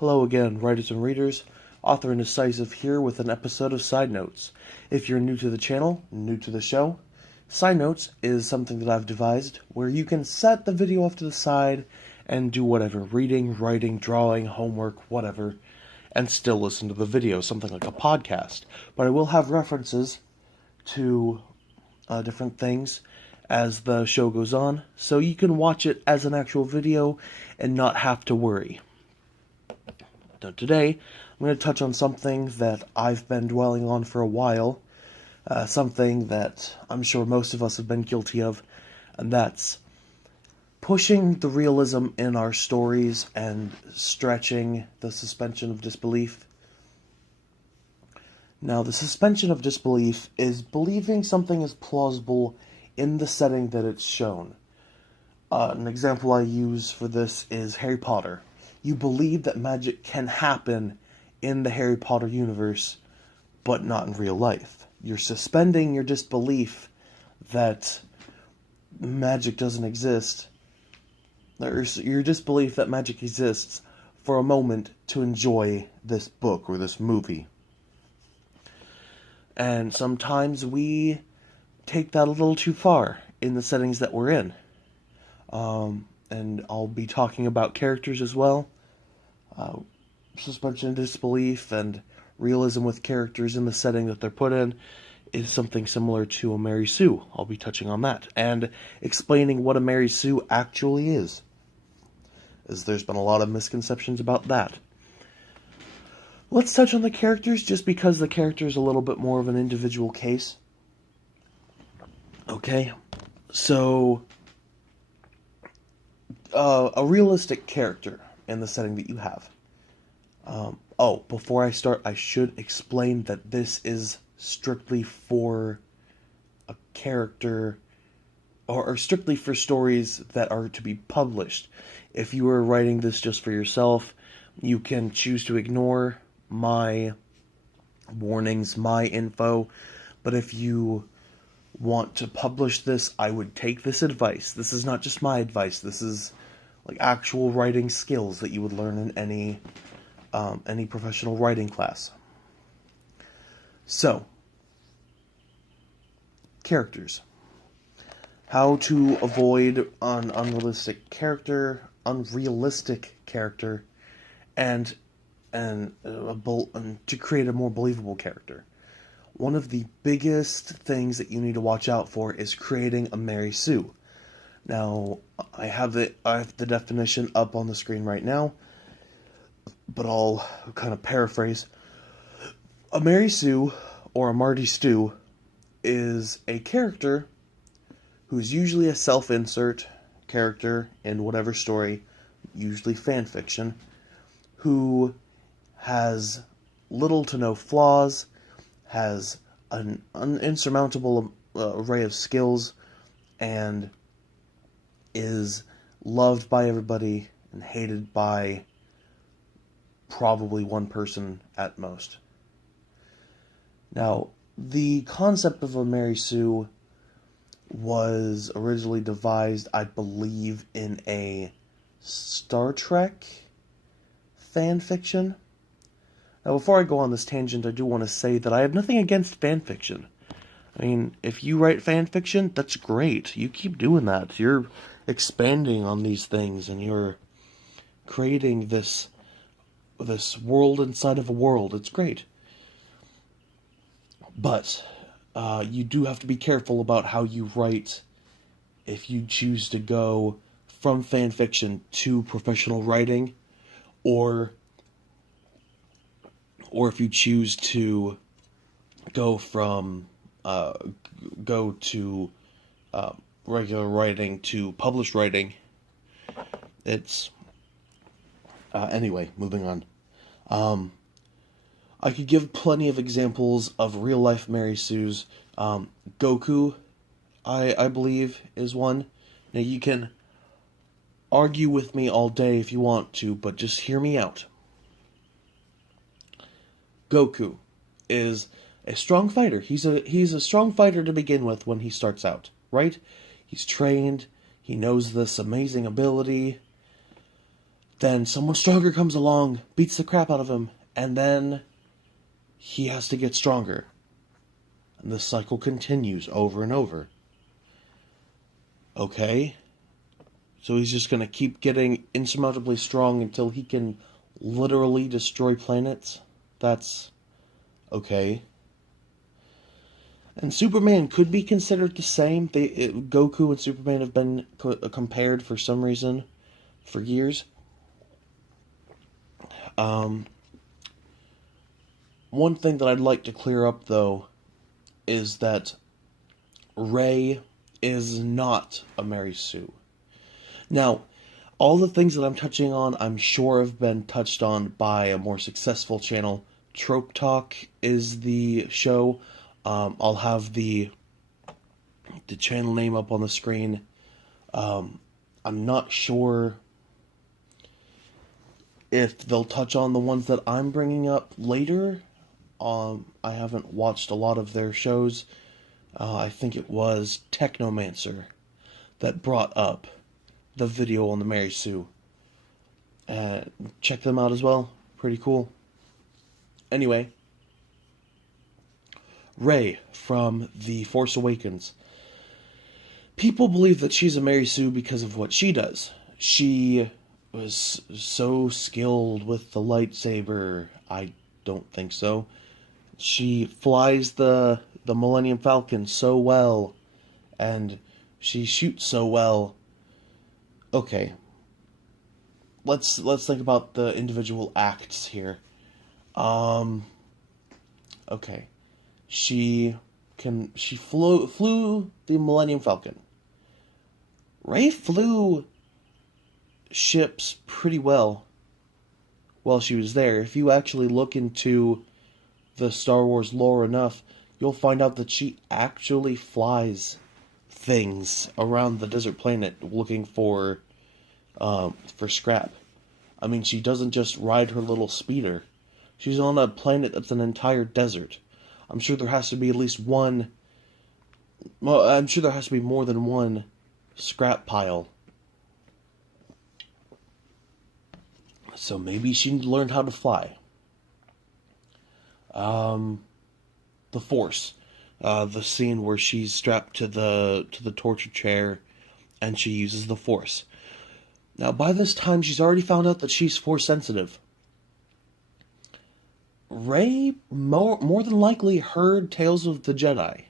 Hello again, writers and readers. Author Indecisive here with an episode of Side Notes. If you're new to the channel, new to the show, Side Notes is something that I've devised where you can set the video off to the side and do whatever, reading, writing, drawing, homework, whatever, and still listen to the video, something like a podcast. But I will have references to different things as the show goes on, so you can watch it as an actual video and not have to worry. Now today, I'm going to touch on something that I've been dwelling on for a while, something that I'm sure most of us have been guilty of, and that's pushing the realism in our stories and stretching the suspension of disbelief. Now, the suspension of disbelief is believing something is plausible in the setting that it's shown. An example I use for this is Harry Potter. You believe that magic can happen in the Harry Potter universe, but not in real life. You're suspending your disbelief that magic doesn't exist, or your disbelief that magic exists, for a moment to enjoy this book or this movie. And sometimes we take that a little too far in the settings that we're in. And I'll be talking about characters as well. Suspension of disbelief and realism with characters in the setting that they're put in is something similar to a Mary Sue. I'll be touching on that and explaining what a Mary Sue actually is, as there's been a lot of misconceptions about that. Let's touch on the characters, just because the character is a little bit more of an individual case. Okay, so a realistic character in the setting that you have. Before I start, I should explain that this is strictly for a character, or strictly for stories that are to be published. If you are writing this just for yourself, you can choose to ignore my warnings, my info, but if you want to publish this, I would take this advice. This is not just my advice, this is like actual writing skills that you would learn in any professional writing class. So, characters. How to avoid an unrealistic character, and to create a more believable character. One of the biggest things that you need to watch out for is creating a Mary Sue. Now, I have the definition up on the screen right now, but I'll kind of paraphrase. A Mary Sue, or a Marty Stew, is a character who's usually a self-insert character in whatever story, usually fan fiction, who has little to no flaws, has an insurmountable array of skills, and is loved by everybody and hated by probably one person at most. Now, the concept of a Mary Sue was originally devised, I believe, in a Star Trek fan fiction. Now, before I go on this tangent, I do want to say that I have nothing against fan fiction. I mean, if you write fan fiction, that's great. You keep doing that. You're expanding on these things, and you're creating this world inside of a world. It's great. But you do have to be careful about how you write if you choose to go from fan fiction to professional writing, or if you choose to go from regular writing to published writing. It's anyway, moving on. I could give plenty of examples of real life Mary Sues. Goku, I believe, is one. Now, you can argue with me all day if you want to, but just hear me out. Goku is a strong fighter. He's a strong fighter to begin with when he starts out, right? He's trained, he knows this amazing ability Then someone stronger comes along, beats the crap out of him, and then he has to get stronger. And the cycle continues over and over. Okay? So he's just going to keep getting insurmountably strong until he can literally destroy planets? That's okay. And Superman could be considered the same. Goku and Superman have been compared for some reason for years. One thing that I'd like to clear up, though, is that Rey is not a Mary Sue. Now, all the things that I'm touching on, I'm sure have been touched on by a more successful channel. Trope Talk is the show. I'll have the channel name up on the screen. I'm not sure if they'll touch on the ones that I'm bringing up later. I haven't watched a lot of their shows. I think it was Technomancer that brought up the video on the Mary Sue. Check them out as well. Pretty cool. Anyway, Rey from The Force Awakens. People believe that she's a Mary Sue because of what she does. She was so skilled with the lightsaber. I don't think so. She flies the Millennium Falcon so well, and she shoots so well. Okay. Let's think about the individual acts here. Okay. She flew the Millennium Falcon. Rey flew ships pretty well while she was there. If you actually look into the Star Wars lore enough, you'll find out that she actually flies things around the desert planet looking for scrap. I mean, she doesn't just ride her little speeder. She's on a planet that's an entire desert. I'm sure there has to be at least one. Well, I'm sure there has to be more than one scrap pile. So maybe she learned how to fly. The Force. The scene where she's strapped to the torture chair and she uses the Force. Now, by this time, she's already found out that she's Force sensitive. Rey more than likely heard tales of the Jedi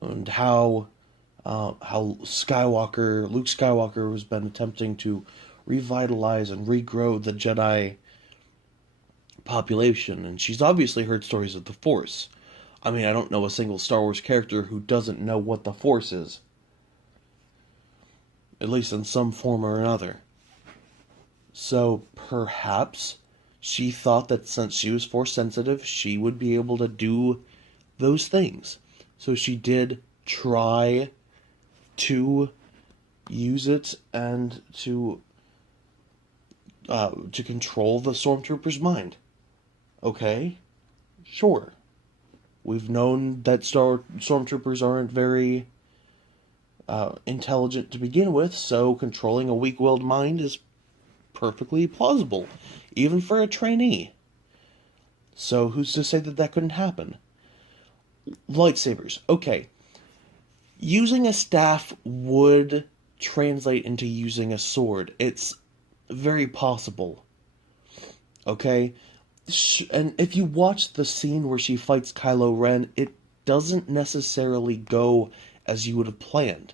and how Luke Skywalker has been attempting to revitalize and regrow the Jedi population, and she's obviously heard stories of the Force. I mean, I don't know a single Star Wars character who doesn't know what the Force is, at least in some form or another. So perhaps she thought that since she was Force sensitive, she would be able to do those things. So she did try to use it and to control the Stormtrooper's mind. Okay, sure. We've known that Stormtroopers aren't very intelligent to begin with, so controlling a weak-willed mind is perfectly plausible, even for a trainee. So who's to say that couldn't happen? Lightsabers. Okay. Using a staff would translate into using a sword. It's very possible. Okay? And if you watch the scene where she fights Kylo Ren, it doesn't necessarily go as you would have planned.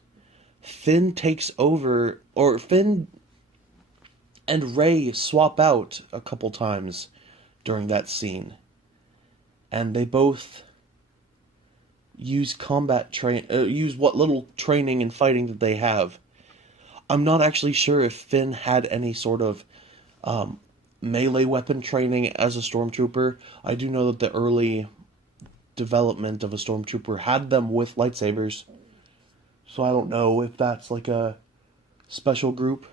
Finn takes over, or Finn and Rey swap out a couple times during that scene. And they both use use what little training and fighting that they have. I'm not actually sure if Finn had any sort of melee weapon training as a stormtrooper. I do know that the early development of a stormtrooper had them with lightsabers. So I don't know if that's like a special group.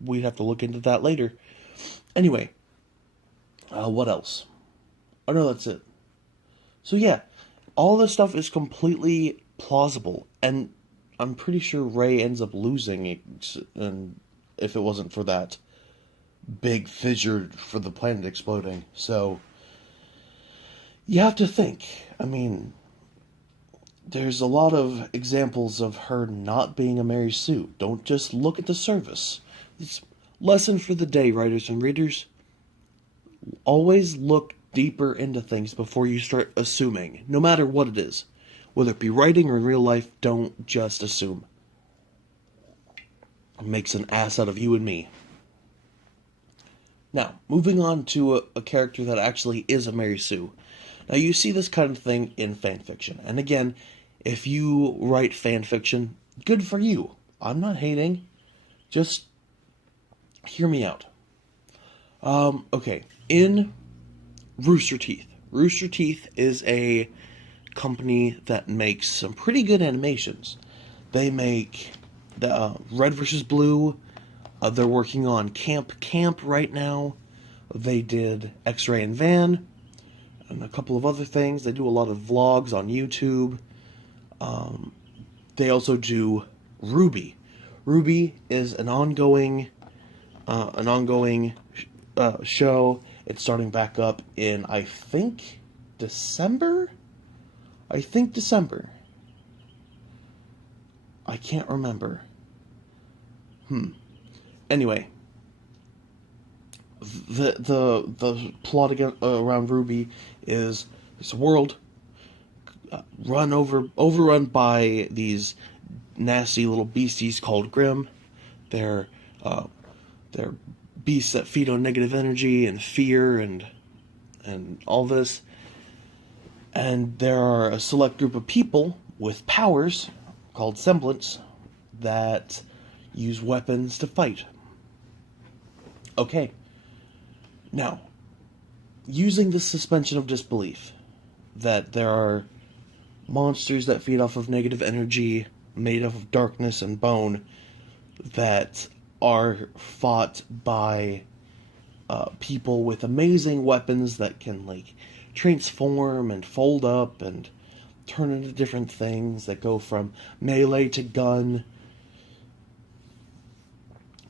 We'd have to look into that later. Anyway, what else? Oh no, that's it. So yeah, all this stuff is completely plausible, and I'm pretty sure Rey ends up losing, and if it wasn't for that big fissure for the planet exploding. So you have to think. I mean, there's a lot of examples of her not being a Mary Sue. Don't just look at the surface. It's lesson for the day, writers and readers. Always look deeper into things before you start assuming, no matter what it is. Whether it be writing or in real life, don't just assume. It makes an ass out of you and me. Now, moving on to a character that actually is a Mary Sue. Now, you see this kind of thing in fanfiction. And again, if you write fanfiction, good for you. I'm not hating. Just hear me out. Okay. In Rooster Teeth. Rooster Teeth is a company that makes some pretty good animations. They make the Red vs. Blue. They're working on Camp right now. They did X-Ray and Van, and a couple of other things. They do a lot of vlogs on YouTube. They also do Ruby. Ruby is an ongoing show. It's starting back up in, I think, December? I can't remember. Anyway, the plot around Ruby is this world overrun by these nasty little beasties called Grimm. They're beasts that feed on negative energy and fear and all this. And there are a select group of people with powers called semblance that use weapons to fight. Okay. Now, using the suspension of disbelief that there are monsters that feed off of negative energy made up of darkness and bone that are fought by people with amazing weapons that can, like, transform and fold up and turn into different things that go from melee to gun.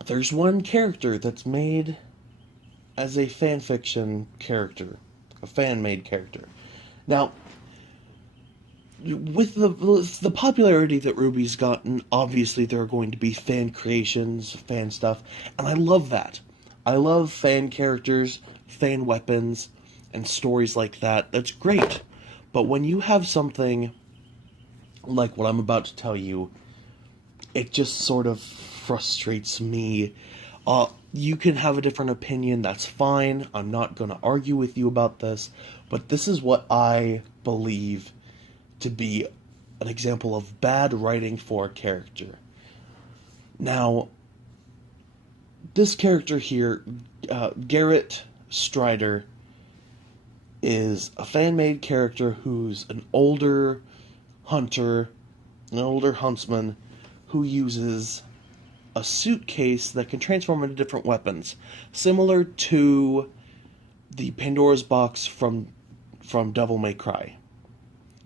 There's one character that's made as a fanfiction character, a fan-made character. Now, with the popularity that Ruby's gotten, obviously there are going to be fan creations, fan stuff, and I love that. I love fan characters, fan weapons, and stories like that. That's great. But when you have something like what I'm about to tell you, it just sort of frustrates me. You can have a different opinion, that's fine. I'm not going to argue with you about this, but this is what I believe to be an example of bad writing for a character. Now, this character here, Garrett Strider, is a fan-made character who's an older hunter, an older huntsman, who uses a suitcase that can transform into different weapons, similar to the Pandora's box from Devil May Cry.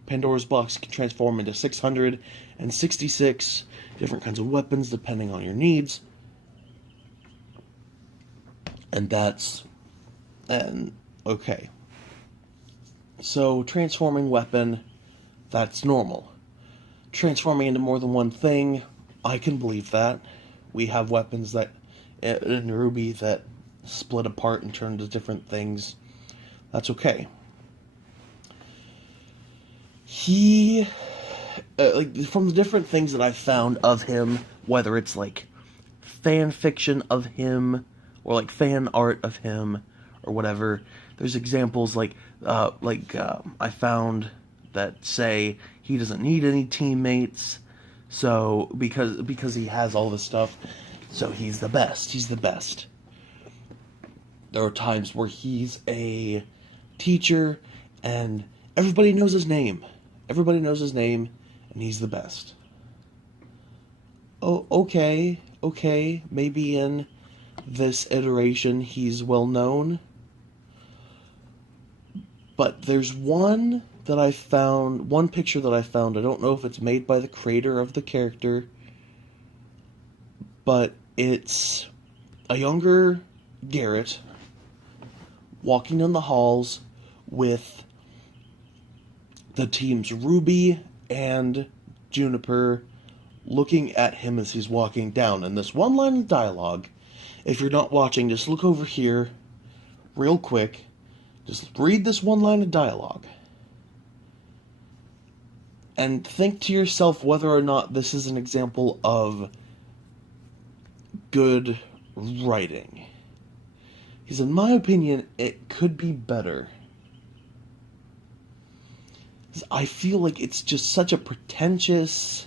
Pandora's box can transform into 666 different kinds of weapons depending on your needs. Okay. So, transforming weapon, that's normal. Transforming into more than one thing, I can believe that. We have weapons that in Ruby that split apart and turn into different things. That's okay. He, from the different things that I've found of him, whether it's like fan fiction of him or like fan art of him or whatever, there's examples I found that say he doesn't need any teammates, so because he has all this stuff, so he's the best. There are times where he's a teacher and everybody knows his name, and he's the best. Oh, okay, maybe in this iteration he's well known. But there's one that I found, one picture that I found, I don't know if it's made by the creator of the character, but it's a younger Garrett walking in the halls with the teams Ruby and Juniper looking at him as he's walking down. And this one line of dialogue, if you're not watching, just look over here real quick. Just read this one line of dialogue and think to yourself whether or not this is an example of good writing. Because in my opinion, it could be better. I feel like it's just such a pretentious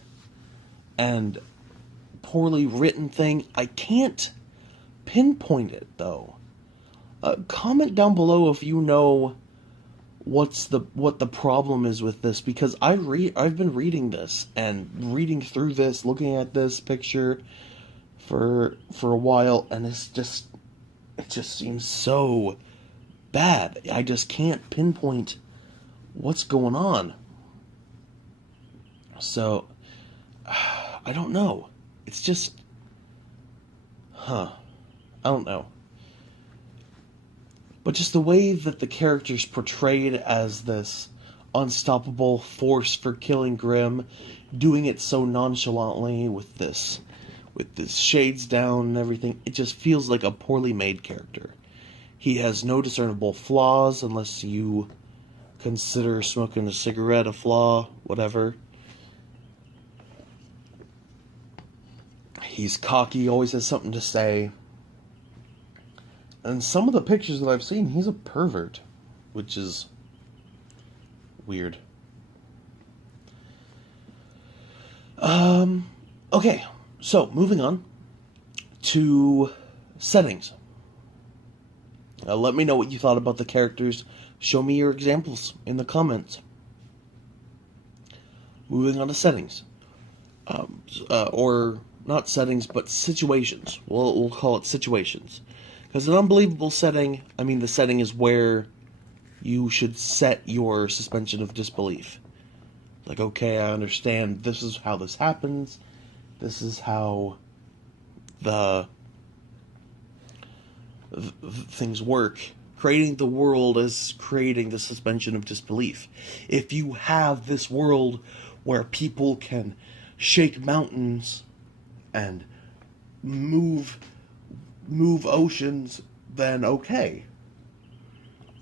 and poorly written thing. I can't pinpoint it, though. Comment down below if you know what the problem is with this, because I've been reading this and reading through this, looking at this picture for a while, and it just seems so bad. I just can't pinpoint what's going on. So I don't know. It's just I don't know. But just the way that the character's portrayed as this unstoppable force for killing Grimm, doing it so nonchalantly with this shades down and everything, it just feels like a poorly made character. He has no discernible flaws unless you consider smoking a cigarette a flaw, whatever. He's cocky, always has something to say. And some of the pictures that I've seen, he's a pervert, which is weird. Okay, so moving on to settings. Let me know what you thought about the characters. Show me your examples in the comments. Moving on to settings. Or not settings, but situations. We'll call it situations. Because an unbelievable setting, I mean, the setting is where you should set your suspension of disbelief. Like, okay, I understand this is how this happens. This is how the things work. Creating the world is creating the suspension of disbelief. If you have this world where people can shake mountains and move oceans, then okay.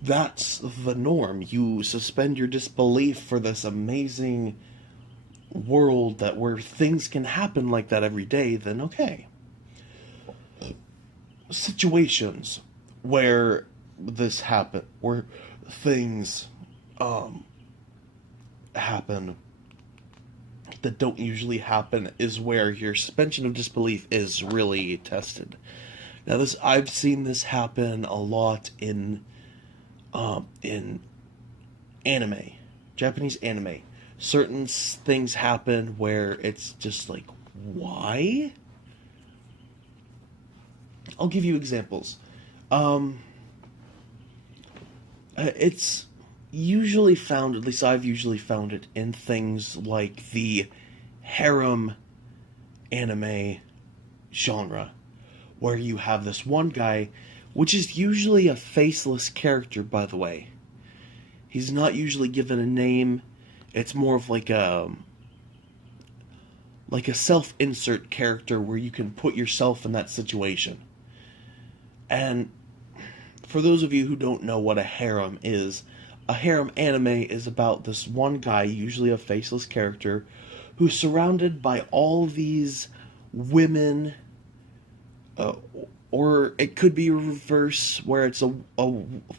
That's the norm. You suspend your disbelief for this amazing world that where things can happen like that every day, then okay. Situations where this happen, where things happen that don't usually happen, is where your suspension of disbelief is really tested. Now, I've seen this happen a lot in anime, Japanese anime. Certain things happen where it's just like, why? I'll give you examples. It's usually found, at least I've usually found it, in things like the harem anime genre, where you have this one guy, which is usually a faceless character, by the way. He's not usually given a name. It's more of like a self-insert character where you can put yourself in that situation. And for those of you who don't know what a harem anime is about this one guy, usually a faceless character, who's surrounded by all these women, or it could be reverse, where it's a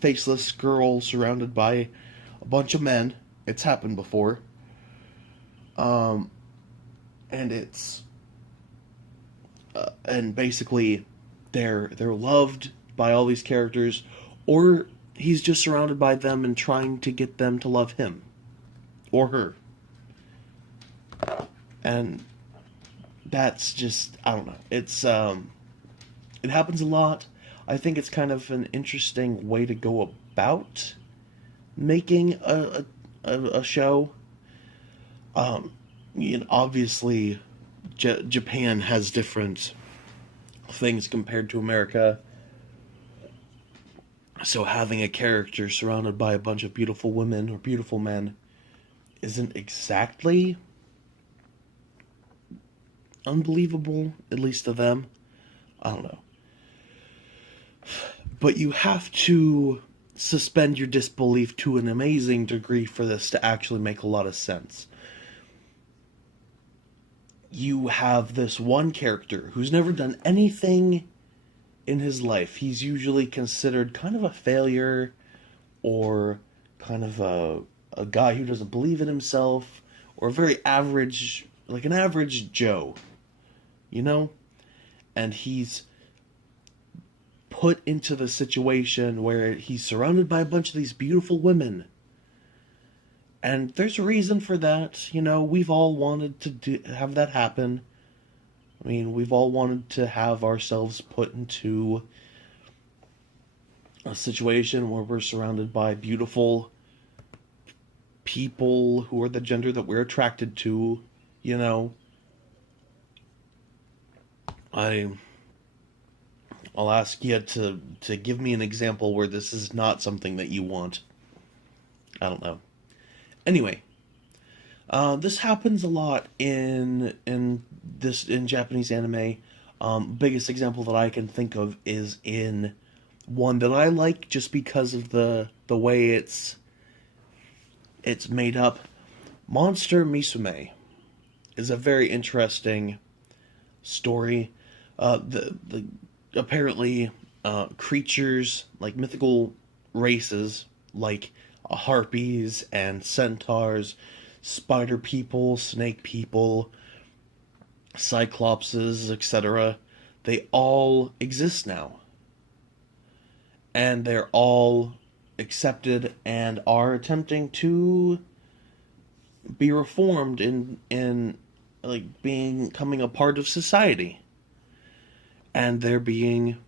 faceless girl surrounded by a bunch of men. It's happened before. And it's and basically they're loved by all these characters, or he's just surrounded by them and trying to get them to love him or her. And that's just, I don't know. It's it happens a lot. I think it's kind of an interesting way to go about making a show. Obviously, Japan has different things compared to America. So having a character surrounded by a bunch of beautiful women or beautiful men isn't exactly unbelievable, at least to them. I don't know. But you have to suspend your disbelief to an amazing degree for this to actually make a lot of sense. You have this one character who's never done anything in his life. He's usually considered kind of a failure or kind of a guy who doesn't believe in himself or a very average, like an average Joe, you know? And he's put into the situation where he's surrounded by a bunch of these beautiful women. And there's a reason for that. We've all wanted to have that happen. I mean, we've all wanted to have ourselves put into a situation where we're surrounded by beautiful people who are the gender that we're attracted to, I'll ask you to give me an example where this is not something that you want. I don't know. Anyway, this happens a lot in Japanese anime. Biggest example that I can think of is in one that I like just because of the way it's made up. Monster Musume is a very interesting story. The apparently creatures, like mythical races like harpies and centaurs, spider people, snake people, cyclopses, etc., they all exist now. And they're all accepted and are attempting to be reformed in like becoming a part of society. And they're being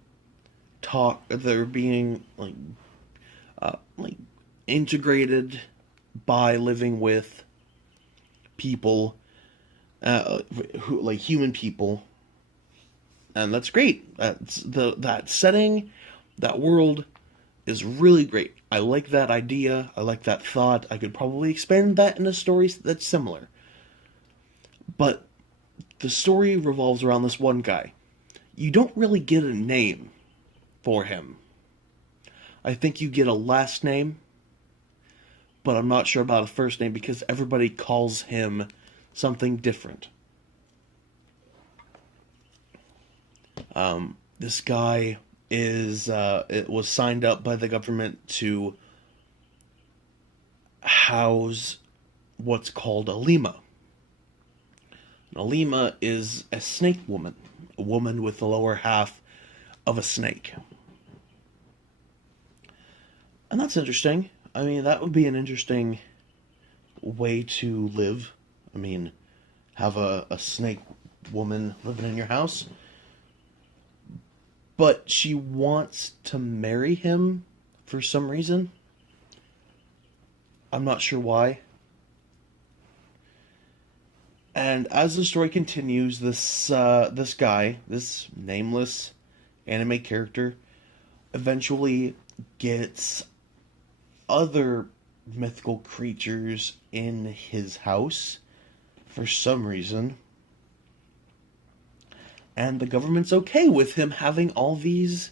like integrated by living with people, who like human people, and that's great. That setting, that world is really great. I like that idea. I like that thought. I could probably expand that in a story that's similar. But the story revolves around this one guy. You don't really get a name for him. I think you get a last name, but I'm not sure about a first name because everybody calls him something different. This guy it was signed up by the government to house what's called a lima. A lima is a snake woman, a woman with the lower half of a snake. And that's interesting. I mean, that would be an interesting way to live. I mean, have a snake woman living in your house. But she wants to marry him for some reason. I'm not sure why. And as the story continues, this guy, this nameless anime character, eventually gets other mythical creatures in his house for some reason. And the government's okay with him having all these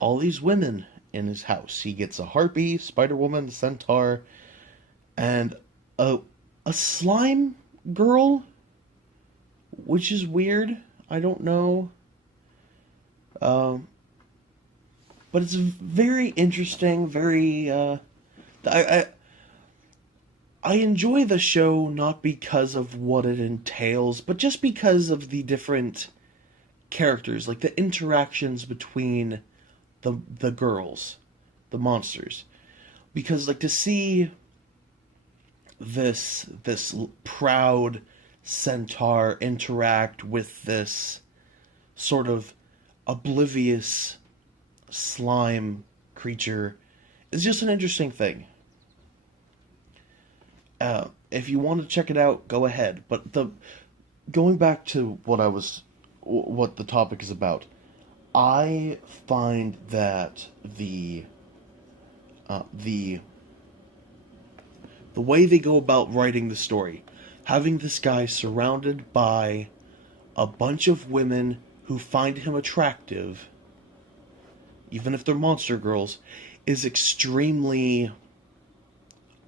women in his house. He gets a harpy, spider woman, centaur, and a slime girl, which is weird. I don't know. But it's very interesting, very I enjoy the show not because of what it entails, but just because of the different characters, like the interactions between the girls, the monsters. Because like to see this proud centaur interact with this sort of oblivious slime creature is just an interesting thing. If you want to check it out, go ahead. But going back to what the topic is about, I find that the way they go about writing the story, having this guy surrounded by a bunch of women who find him attractive, even if they're monster girls, is extremely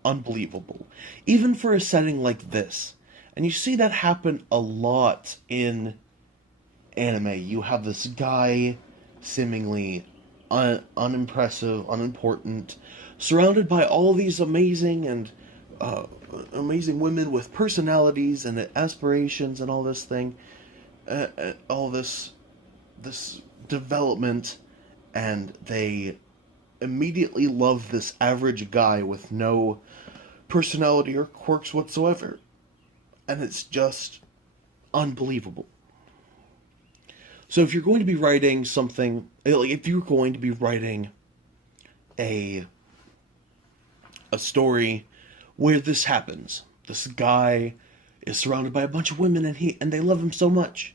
unbelievable. Even for a setting like this. And you see that happen a lot in anime. You have this guy, seemingly unimpressive, unimportant, surrounded by all these amazing women with personalities and aspirations and all this thing, all this development, and they immediately love this average guy with no personality or quirks whatsoever. And it's just unbelievable. So if you're going to be writing something, like if you're going to be writing a story where this happens, this guy is surrounded by a bunch of women and they love him so much,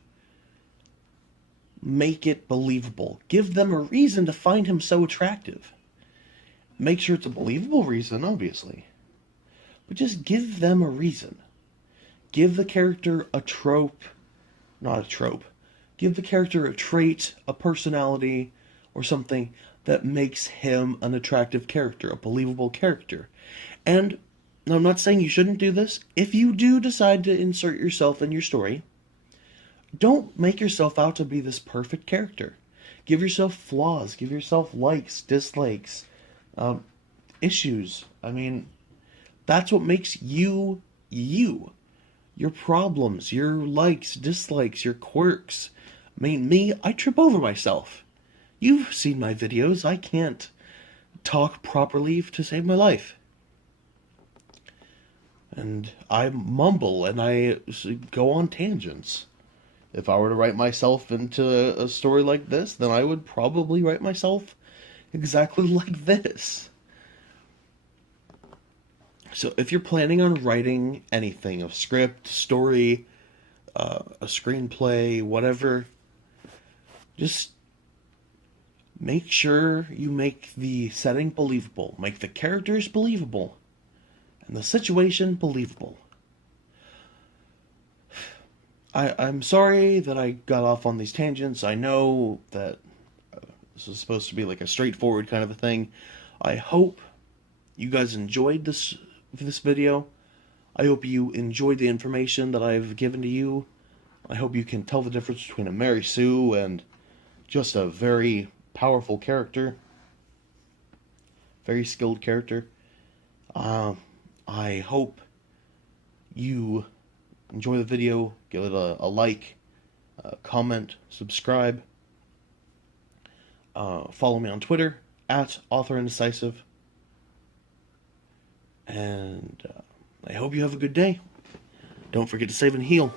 make it believable. Give them a reason to find him so attractive. Make sure it's a believable reason, obviously. But just give them a reason. Give the character a trope, not a trope. Give the character a trait, a personality, or something that makes him an attractive character, a believable character. And I'm not saying you shouldn't do this. If you do decide to insert yourself in your story, don't make yourself out to be this perfect character. Give yourself flaws. Give yourself likes, dislikes, issues. I mean, that's what makes you, you. Your problems, your likes, dislikes, your quirks. I mean, me, I trip over myself. You've seen my videos. I can't talk properly to save my life. And I mumble and I go on tangents. If I were to write myself into a story like this, then I would probably write myself exactly like this. So if you're planning on writing anything, a script, story, a screenplay, whatever, just make sure you make the setting believable. Make the characters believable. And the situation believable. I'm sorry that I got off on these tangents. I know that this is supposed to be like a straightforward kind of a thing. I hope you guys enjoyed this video. I hope you enjoyed the information that I've given to you. I hope you can tell the difference between a Mary Sue and just a very powerful character. Very skilled character. I hope you enjoy the video. Give it a like, comment, subscribe. Follow me on Twitter @AuthorIndecisive. And I hope you have a good day. Don't forget to save and heal.